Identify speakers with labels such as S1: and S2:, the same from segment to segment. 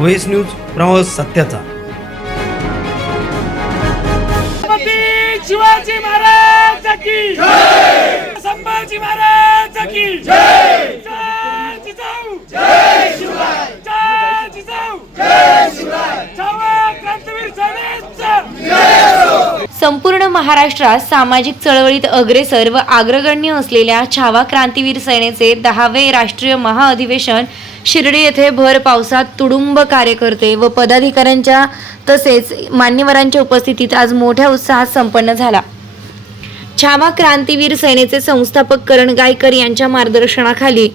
S1: व्हेस news प्रवास सत्याचा.
S2: शिवाजी महाराज की संभाजी महाराज की जय! जिजाऊ जय शिवराय जय जिजाऊ जय शिवराय छावा क्रांतीवीर सेनेचा
S3: संपूर्ण महाराष्ट्रात सामाजिक चळवळीत अग्रेसर व अग्रगण्य असलेल्या छावा क्रांतीवीर सेनेचे दहावे राष्ट्रीय महाअधिवेशन शिर्डी येथे भर पावसात तुडुंब कार्यकर्ते व पदाधिकाऱ्यांच्या तसेच मान्यवरांच्या उपस्थितीत आज मोठ्या उत्साहात संपन्न झाला. छावा क्रांतीवीर सेनेचे संस्थापक करण गायकर यांच्या मार्गदर्शनाखाली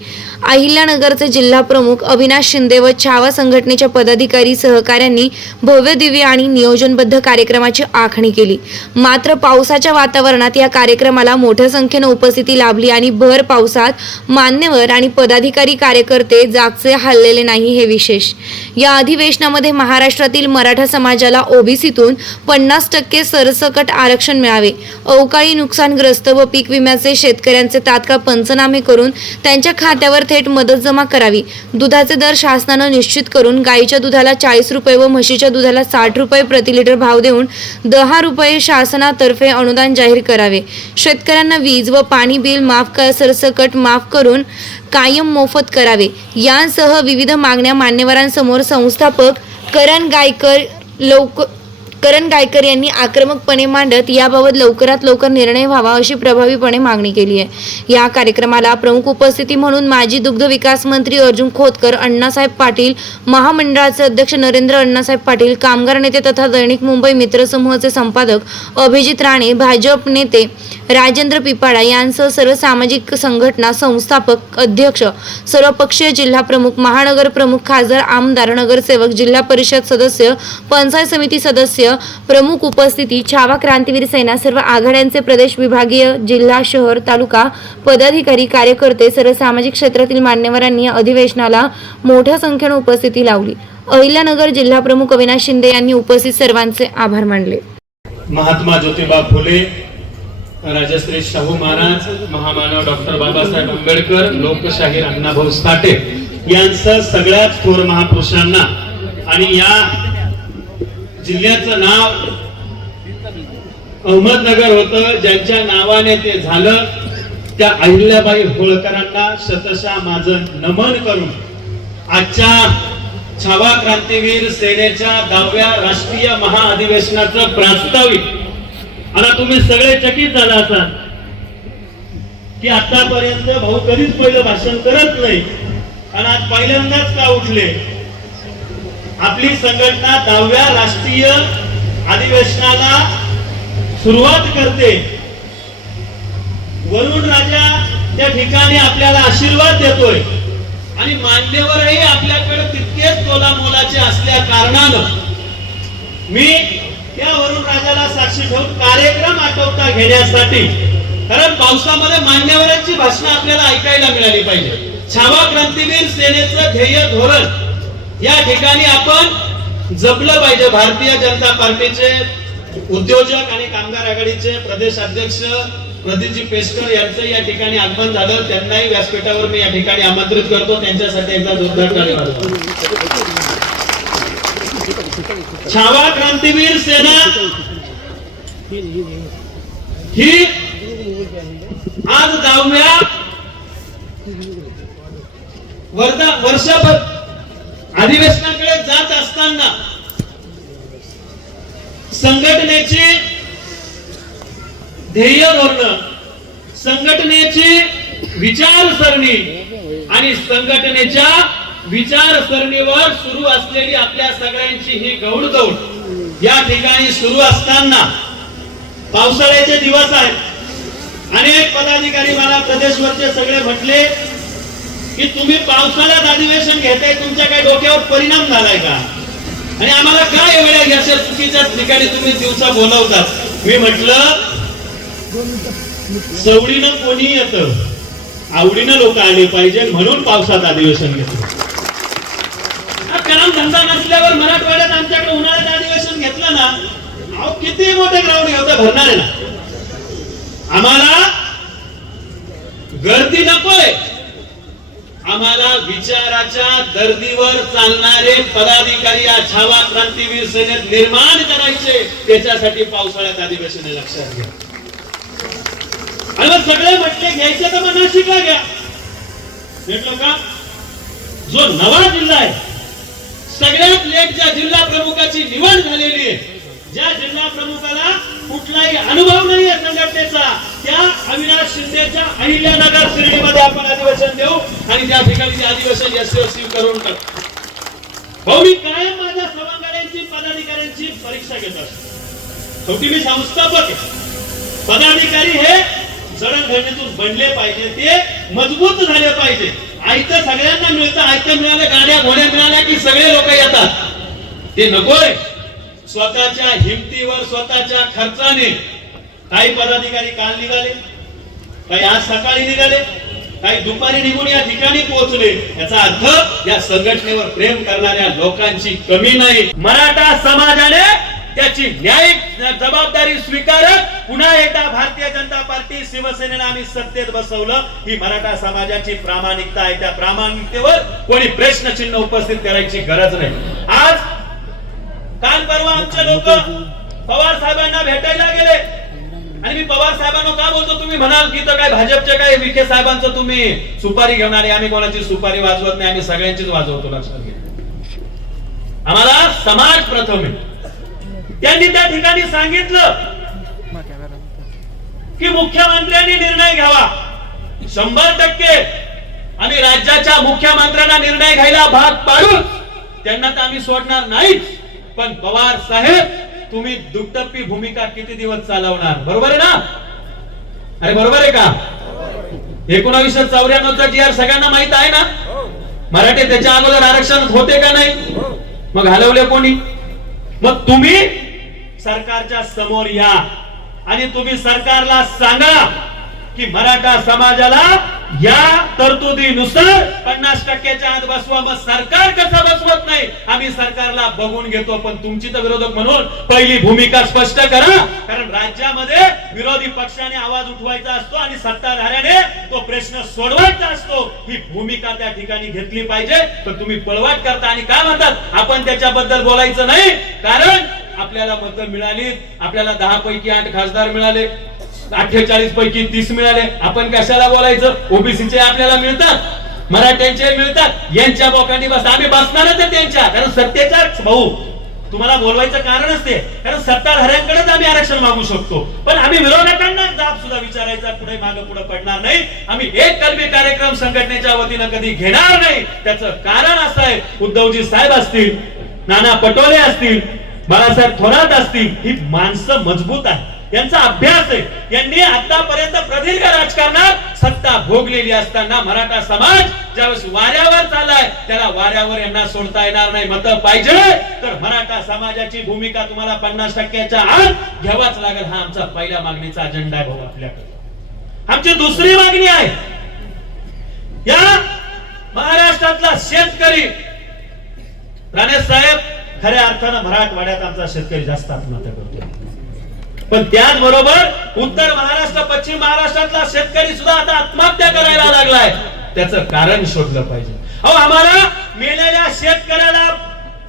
S3: अहिल्यानगरचे जिल्हा प्रमुख अविनाश शिंदे व छावा संघटनेच्या पदाधिकारी सहकाऱ्यांनी भव्य दिव्य आणि नियोजनबद्ध कार्यक्रमाची आखणी केली. मात्र पावसाच्या वातावरणात या कार्यक्रमाला मोठ्या संख्येनं उपस्थिती लाभली आणि भर पावसात मान्यवर आणि पदाधिकारी कार्यकर्ते जागचे हल्लेले नाही हे विशेष. या अधिवेशनामध्ये महाराष्ट्रातील मराठा समाजाला ओबीसीतून पन्नास टक्के सरसकट आरक्षण मिळावे. अवकाळी नुकसान नुकसानग्रस्त व पीक विम्याचे शेतकऱ्यांचे तात्काळ पंचनामे करून त्यांच्या खात्यावर थेट मदत जमा करावी. दुधाचे दर शासनानं निश्चित करून गाईच्या दुधाला चाळीस रुपये व म्हशीच्या दुधाला साठ रुपये प्रति लिटर भाव देऊन दहा रुपये शासनातर्फे अनुदान जाहीर करावे. शेतकऱ्यांना वीज व पाणी बिल माफ कर सरसकट माफ करून कायम मोफत करावे. यांसह विविध मागण्या मान्यवरांसमोर संस्थापक करण गायकर लवकर करण गायकर यांनी आक्रमकपणे मांडत याबाबत लवकरात लवकर निर्णय व्हावा अशी प्रभावीपणे मागणी केली आहे. या कार्यक्रमाला प्रमुख उपस्थिती म्हणून माजी दुग्ध विकास मंत्री अर्जुन खोतकर अण्णासाहेब पाटील महामंडळाचे अध्यक्ष नरेंद्र अण्णासाहेब पाटील कामगार नेते तथा दैनिक मुंबई मित्र समूहाचे संपादक अभिजित राणे भाजप नेते राजेंद्र पिपाडा यांसह सर्व सामाजिक संघटना संस्थापक अध्यक्ष सर्वपक्षीय जिल्हा प्रमुख महानगर प्रमुख खासदार आमदार नगरसेवक जिल्हा परिषद सदस्य पंचायत समिती सदस्य प्रमुख उपस्थिती छावा क्रांतीवीर सेना सर्व आघाड्यांचे प्रदेश विभागीय जिल्हा शहर तालुका पदाधिकारी कार्यकर्ते सर्व सामाजिक क्षेत्रातील मान्यवरांनी या अधिवेशनाला मोठ्या संख्येने उपस्थिती लावली. अहिल्यानगर जिल्हा प्रमुख अविनाश शिंदे यांनी उपस्थित सर्वांचे आभार मानले.
S4: महात्मा ज्योतिबा फुले राजश्री शाहू महाराज महामानव डॉक्टर बाबासाहेब आंबेडकर लोकशाहीर अण्णाभाऊ साठे यांचं सगळ्याच थोर महापुरुषांना आणि या जिल्ह्याचं नाव अहमदनगर होतं. ज्यांच्या नावाने ते झालं त्या अहिल्याबाई होळकरांना शतशा माझं नमन करून आजच्या छावा क्रांतीवीर सेनेच्या दहाव्या राष्ट्रीय महाअधिवेशनाचं प्रास्ताविक. आता तुम्ही सगळे चकित झाला असाल. की आतापर्यंत भाऊ कधीच पहिलं भाषण करत नाही. आणि आज पहिल्यांदाच का उठले? आपली संघटना दहाव्या राष्ट्रीय अधिवेशनाला सुरुवात करते. वरुण राजा त्या ठिकाणी आपल्याला आशीर्वाद देतोय. आणि मान्यवरही आपल्याकडे तितकेच तोला मोलाचे असल्या कारणानं मी त्या वरुण राजाला साक्षी ठेवून कार्यक्रम आटोपता घेण्यासाठी कारण पावसामध्ये मान्यवरांची भाषणं आपल्याला ऐकायला मिळाली पाहिजे. छावा क्रांतीवीर सेनेचं ध्येय धोरण या ठिकाणी आपण जपलं पाहिजे. भारतीय जनता पार्टीचे उद्योजक आणि कामगार आघाडीचे प्रदेश अध्यक्ष प्रदीपजी पेस्कर यांचं या ठिकाणी आगमन झालं. त्यांनाही व्यासपीठावर मी या ठिकाणी आमंत्रित करतो. त्यांच्यासाठी एकदा जोरदार टाळी छावा क्रांतीवीर सेना ही आज दहाव्या वर्धा वर्षभर अधिवेशनाकडे जात असताना संघटनेची ध्येय धोरण संघटनेची विचारसरणी आणि संघटनेच्या विचारसरणीवर सुरू असलेली आपल्या सगळ्यांची ही गौडदौड या ठिकाणी सुरू असताना पावसाळ्याचे दिवस आहेत. अनेक पदाधिकारी मला प्रदेशवरचे सगळे म्हटले की तुम्ही पावसाळ्यात अधिवेशन घेताय तुमच्या काही डोक्यावर परिणाम झालाय का? आणि आम्हाला काय वेळा अशा चुकीच्या ठिकाणी तुम्ही दिवसा बोलवतात? मी म्हटलं सवडीनं कोणी येत आवडीनं लोक आले पाहिजे म्हणून पावसात अधिवेशन घेतो काम धंदा नसल्यावर मराठवाड्यात आमच्याकडे उन्हाळ्यात अधिवेशन घेतलं ना अहो किती मोठे ग्राउंड होतं भरणार आहे ना आम्हाला गर्दी नकोय. आम्हाला विचाराच्या दर्दीवर चालणारे पदाधिकारी या छावा क्रांतीवीर सेनेत निर्माण करायचे त्याच्यासाठी पावसाळ्यात अधिवेशन लक्षात घ्या. आणि सगळे म्हटले घ्यायचे तर मग नाशिकला घ्या. भेटलो का? जो नवा जिल्हा आहे सगळ्यात लेट ज्या जिल्हा प्रमुखाची निवड झालेली आहे. ज्या जिल्हा प्रमुखाला कुठलाही अनुभव नाही आहे संघटनेचा त्या अविनाश शिंदेच्या अहिल्यानगर शिर्डीमध्ये आपण अधिवेशन देऊ आणि त्या ठिकाणी अधिवेशन यशस्वी करून टाकू. भाऊ मी कायम माझ्या सभागाड्यांची पदाधिकाऱ्यांची परीक्षा घेत असतो. शेवटी मी संस्थापक आहे. पदाधिकारी हे जडणघडणीतून बनले पाहिजे ते मजबूत झाले पाहिजे. आयतं सगळ्यांना मिळतं आयतं मिळालं गाड्या घोड्या मिळाल्या की सगळे लोक येतात. ते नकोय स्वतःच्या हिमतीवर स्वतःच्या खर्चाने काही पदाधिकारी काल निघाले काही आज सकाळी निघाले काही दुपारी निघून या ठिकाणी पोहोचले. याचा अर्थ या संघटनेवर प्रेम करणाऱ्या लोकांची कमी नाही. मराठा समाजाने त्याची न्यायिक जबाबदारी स्वीकारत पुन्हा एकदा भारतीय जनता पार्टी शिवसेनेला आम्ही सत्तेत बसवलं. ही मराठा समाजाची प्रामाणिकता आहे. त्या प्रामाणिकतेवर कोणी प्रश्नचिन्ह उपस्थित करायची गरज नाही. आज काल परवा आमचे लोक पवार साहेबांना भेटायला गेले. आणि मी पवार साहेबांना का बोलतो? तुम्ही म्हणाल की तर काय भाजपचे काय विखे साहेबांचं तुम्ही सुपारी घेऊन आले आम्ही कोणाची सुपारी वाजवत नाही आम्ही सगळ्यांचीच वाजवतो लक्षात घ्या. आम्हाला समाज प्रथम आहे. त्यांनी त्या ठिकाणी सांगितलं की मुख्यमंत्र्यांनी निर्णय घ्यावा. शंभर टक्के. आम्ही राज्याच्या मुख्यमंत्र्यांना निर्णय घ्यायला भाग पाडू त्यांना तर आम्ही सोडणार नाहीच. पण पवार साहेब तुम्ही दुटप्पी भूमिका किती दिवस चालवणार? बरोबर आहे ना? अरे बरोबर आहे का? एकोणावीसशे चौऱ्याण्णवचा जी आर सगळ्यांना माहीत आहे ना? मराठी त्याच्या अगोदर आरक्षण होते का नाही? मग हलवले कोणी? मग तुम्ही सरकारच्या समोर या. आणि तुम्ही सरकारला सांगा की मराठा समाजाला या तरतुदीनुसार पन्नास टक्क्याच्या आत बसवा. मग सरकार कसं बसवत नाही? आम्ही सरकारला बघून घेतो पण तुमची तर विरोधक म्हणून पहिली भूमिका स्पष्ट करा. कारण राज्यामध्ये विरोधी पक्षाने आवाज उठवायचा असतो आणि सत्ताधाऱ्याने तो प्रश्न सोडवायचा असतो. ही भूमिका त्या ठिकाणी घेतली पाहिजे. तर तुम्ही पळवाट करता आणि काय म्हणतात? आपण त्याच्याबद्दल बोलायचं नाही. कारण आपल्याला मतं मिळाली आपल्याला दहा पैकी आठ खासदार मिळाले. अठ्ठेचाळीस पैकी तीस मिळाले. आपण कशाला बोलायचं? ओबीसीचे आपल्याला मिळतात. मराठ्यांचे मिळतात. यांच्या बोकांनी बस. आम्ही बसणारच आहे त्यांच्या. कारण सत्तेचाच भाऊ. तुम्हाला बोलवायचं कारणच ते. कारण सत्ताधाऱ्यांकडेच आम्ही आरक्षण मागू शकतो. पण आम्ही विरोधकांना जाब सुद्धा विचारायचा. कुठे मागे पुढे पडणार नाही. आम्ही एक कलमी कार्यक्रम संघटनेच्या वतीनं कधी घेणार नाही. त्याचं कारण असं आहे. उद्धवजी साहेब असतील नाना पटोले असतील बाळासाहेब थोरात असतील ही माणसं मजबूत आहे यांचा अभ्यास आहे. यांनी आतापर्यंत प्रदीर्घ राजकारणात सत्ता भोगलेली असताना मराठा समाज ज्यावेळेस वाऱ्यावर चाललाय त्याला वाऱ्यावर यांना सोडता येणार नाही. मत पाहिजे तर मराठा समाजाची भूमिका तुम्हाला पन्नास टक्क्याच्या आत घ्यावाच लागेल हा आमचा पहिल्या मागणीचा अजेंडा आहे भाऊ आपल्याकडे. आमची दुसरी मागणी आहे. या महाराष्ट्रातला शेतकरी राणे साहेब खऱ्या अर्थानं मराठवाड्यात आमचा शेतकरी जास्त आत्महत्या करतो पण त्याचबरोबर उत्तर महाराष्ट्र पश्चिम महाराष्ट्रातला शेतकरी सुद्धा आता आत्महत्या करायला लागलाय. त्याचं कारण शोधलं पाहिजे. अहो आम्हाला मेलेल्या शेतकऱ्याला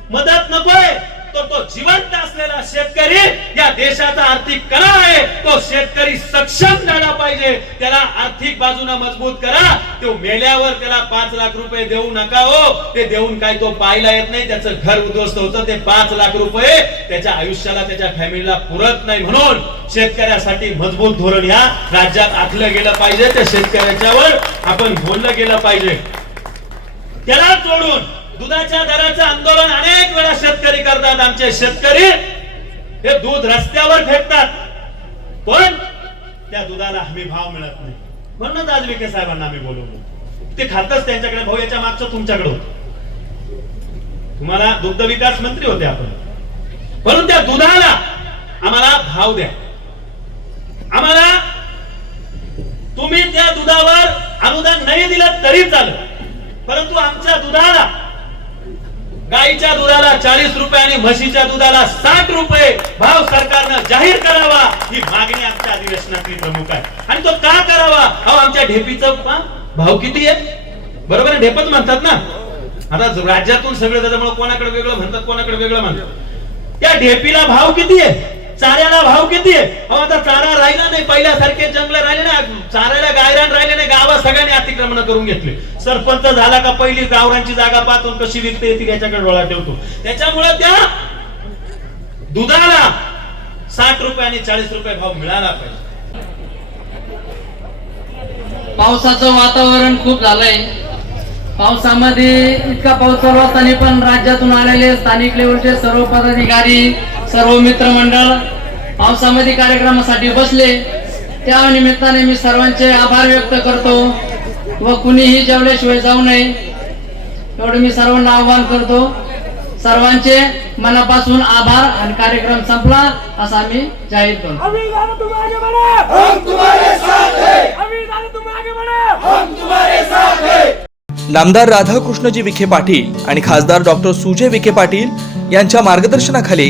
S4: मदत नकोय. तो तो जिवंत असलेला शेतकरी या देशाचा आर्थिक कणा आहे. तो शेतकरी सक्षम झाला पाहिजे. त्याला आर्थिक बाजूने मजबूत करा. तो मेल्यावर त्याला पाच लाख रुपये देऊ नका हो. ते देऊन काय तो पाहायला येत नाही. त्याचं घर उद्ध्वस्त होतं. ते पाच लाख रुपये त्याच्या आयुष्याला त्याच्या फॅमिलीला पुरत नाही म्हणून शेतकऱ्यासाठी मजबूत धोरण या राज्यात आखलं गेलं पाहिजे. त्या शेतकऱ्याच्यावर आपण बोललं गेलं पाहिजे. त्याला जोडून दुधाच्या दराचं आंदोलन अनेक वेळा शेतकरी करतात आमचे शेतकरी हे दूध रस्त्यावर फेकतात. पण त्या दुधाला हमी भाव मिळत नाही. म्हणूनच आज विखे साहेबांना आम्ही बोलवलो ते खातच त्यांच्याकडे भाऊ याच्या मागचं तुमच्याकडे होत. तुम्हाला दुग्ध विकास मंत्री होते आपण. म्हणून त्या दुधाला आम्हाला भाव द्या. आम्हाला तुम्ही त्या दुधावर अनुदान नाही दिलं तरी चालेल. परंतु आमच्या दुधाला गाईच्या दुधाला चाळीस रुपये आणि म्हशीच्या दुधाला साठ रुपये भाव सरकारनं जाहीर करावा ही मागणी आमच्या अधिवेशनातली प्रमुख आहे. आणि तो का करावा? अहो आमच्या ढेपीचं भाव किती आहे? बरोबर ढेपच म्हणतात ना. आता राज्यातून सगळे त्याच्यामुळे कोणाकडे वेगळं म्हणतात कोणाकडे वेगळं म्हणतात. त्या ढेपीला भाव किती आहे? चाऱ्याला भाव किती आहे? अहो आता चारा राहिला नाही पहिल्यासारखे जंगल राहिले ना चाऱ्याला गायरान राहिले नाही गावात सगळ्यांनी अतिक्रमण करून घेतले. सरपंच झाला का पहिली गावरांची जागा पाहतून कशी विकते येते याच्याकडे डोळा ठेवतो. त्याच्यामुळे त्या दुधाला साठ रुपये आणि चाळीस रुपये भाव मिळाला पाहिजे.
S5: पावसाचं वातावरण खूप झालंय. पावसामध्ये इतका पाऊस चालू असताना पण राज्यातून आलेले स्थानिक लेवलचे सर्व पदाधिकारी सर्व मित्रमंडळ पावसामध्ये कार्यक्रमासाठी बसले. त्या निमित्ताने मी सर्वांचे आभार व्यक्त करतो व कुणीही जेवल्याशिवाय जाऊ नये. एवढं मी सर्वांना आवाहन करतो. सर्वांचे मनापासून आभार आणि कार्यक्रम संपला असा आम्ही जाहीर करतो.
S2: अभी जाना तुम आगे बढ़ो हम तुम्हारे साथ हैं. अभी जाना तुम आगे बढ़ो हम तुम्हारे साथ हैं.
S6: नामदार राधाकृष्णजी विखे पाटील आणि खासदार डॉक्टर सुजय विखे पाटील यांच्या मार्गदर्शनाखाली